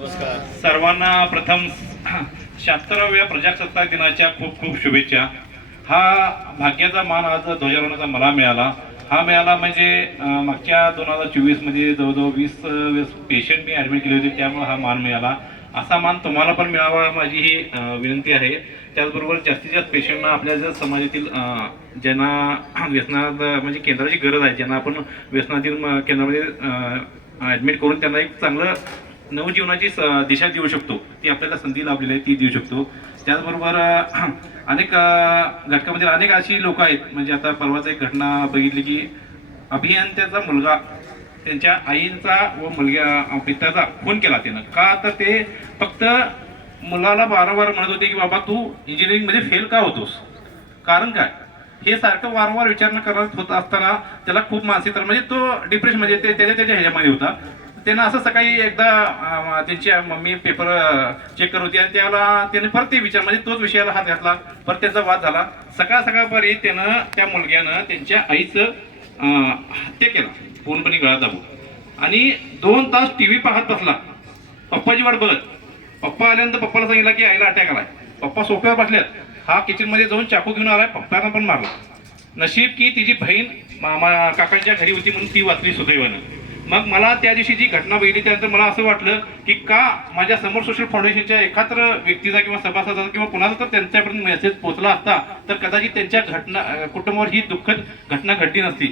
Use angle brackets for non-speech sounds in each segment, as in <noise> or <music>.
नमस्कार. सर्वांना प्रथम शहात्तराव्या प्रजासत्ताक दिनाच्या खूप खूप शुभेच्छा. हा भाग्याचा मान आज ध्वजारोहणाचा मला मिळाला. हा मिळाला म्हणजे मागच्या दोन हजार चोवीसमध्ये जवळजवळ वीस वीस पेशंट मी ॲडमिट केले होते त्यामुळे हा मान मिळाला. असा मान तुम्हाला पण मिळावा माझी ही विनंती आहे. त्याचबरोबर जास्तीत जास्त पेशंटना आपल्या जर समाजातील ज्यांना व्यसनात म्हणजे केंद्राची गरज आहे ज्यांना आपण व्यसनातील केंद्रामध्ये ॲडमिट करून त्यांना एक चांगलं नवजीवनाची स- दिशा देऊ शकतो. ती आपल्याला संधी लाभलेली आहे ती देऊ शकतो. त्याचबरोबर <clears throat> अनेक घटकामधील घटकामध्ये अनेक अशी लोक आहेत. म्हणजे आता परवाच एक घटना बघितली की अभियंत्याचा मुलगा त्यांच्या आईचा व मुलग्या पित्याचा फोन केला त्यानं. का तर ते फक्त मुलाला वारंवार म्हणत होते की बाबा तू इंजिनिअरिंगमध्ये फेल का होतोस? कारण काय? हे सारखं वारंवार विचारणा करत होत असताना त्याला खूप मानसिक तर म्हणजे तो डिप्रेशन म्हणजे ते त्याच्या त्याच्या ह्याच्यामध्ये होता. त्यानं असं सकाळी एकदा त्यांची मम्मी पेपर चेक करत होती आणि त्याला त्याने परत ते विचार म्हणजे तोच विषयाला हात घातला. परत त्यांचा वाद झाला. सकाळ सकाळपरी त्यानं त्या मुलग्यानं त्यांच्या आईचं हत्या केला. पूर्णपणे गळा दाबून. आणि दोन तास टी व्ही पाहत बसला. पप्पाची वाट बघत. पप्पा आल्यानंतर पप्पाला सांगितलं की आईला अटॅक आलाय. पप्पा सोफ्यावर बसल्यात हा किचनमध्ये जाऊन चाकू घेऊन आलाय. पप्पांना पण मारला. नशीब की तिची बहीण मामा काकांच्या घरी होती म्हणून ती वाचली सुदैवानं. मग मला त्या दिवशी जी घटना बघितली त्यानंतर मला असं वाटलं की का माझ्यासमोर सोशल फाउंडेशनच्या एखाद्र व्यक्तीचा किंवा सभासदाचा किंवा कुणाचा तर त्यांच्यापर्यंत मेसेज पोहोचला असता तर कदाचित त्यांच्या घटना कुटुंबावर ही दुःखद घटना घडली नसती.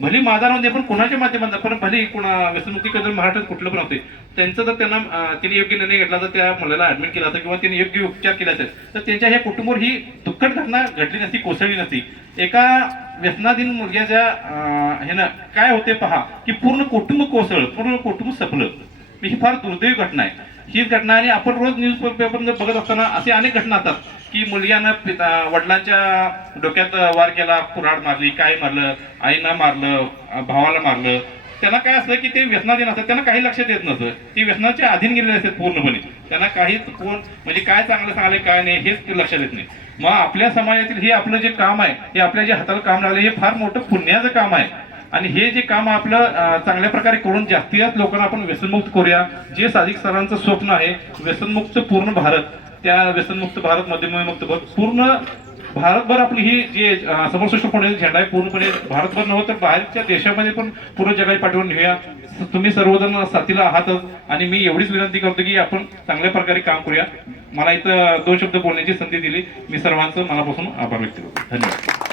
भले माझा नव्हते पण कुणाच्या माध्यमातून पण भले कुणा व्यसनमुक्ती केंद्र महाराष्ट्रात कुठलं पण होते त्यांचं जर त्यांना अं, त्यांनी योग्य निर्णय घेतला तर त्या मुलाला ऍडमिट केला असेल किंवा त्यांनी योग्य उपचार केला असेल तर त्यांच्या ह्या कुटुंबावर ही दुःखद घटना घडली नसती कोसळली नसती. एका व्यसनाधीन मुलग्याच्या ह्यानं काय होते पहा की पूर्ण कुटुंब कोसळ पूर्ण कुटुंब सपलं. ही फार दुर्दैवी घटना आहे. हीच घटना आणि आपण रोज न्यूज पेपर बघत असताना असे अनेक घटना असतात की मुलग्यानं पिता वडिलांच्या डोक्यात वार केला कुऱ्हाड मारली काय मारलं आईना मारलं भावाला मारलं. त्यांना काय असतं की ते व्यसनाधीन असतात त्यांना काही लक्षात येत नसतं. ते व्यसनाच्या अधीन गेलेले असतात पूर्णपणे. त्यांना काहीच कोण म्हणजे काय चांगलं सांगले काय नाही हेच लक्षात येत नाही मग आपल्या समाजातील हे आपलं जे काम आहे हे आपल्या जे हाताला काम लागलं हे फार मोठं पुण्याचं काम आहे. आणि हे जे काम आपलं चांगल्या प्रकारे करून जास्तीत जास्त लोकांना आपण व्यसनमुक्त करूया. जे साधिक सरांचं स्वप्न आहे व्यसनमुक्त पूर्ण भारत त्या व्यसनमुक्त भारत मध्यममुक्त भारत पूर्ण भारतभर आपली ही जी अं, समोर झेंडा आहे पूर्णपणे भारतभर नव्हतं तर बाहेरच्या देशामध्ये पण पूर्ण जगाला पाठवून घेऊया. तुम्ही सर्वजण साथीला आहातच आणि मी एवढीच विनंती करतो की आपण चांगल्या प्रकारे काम करूया. मला इथं दोन शब्द बोलण्याची संधी दिली. मी सर्वांचं मनापासून आभार व्यक्त करतो. धन्यवाद.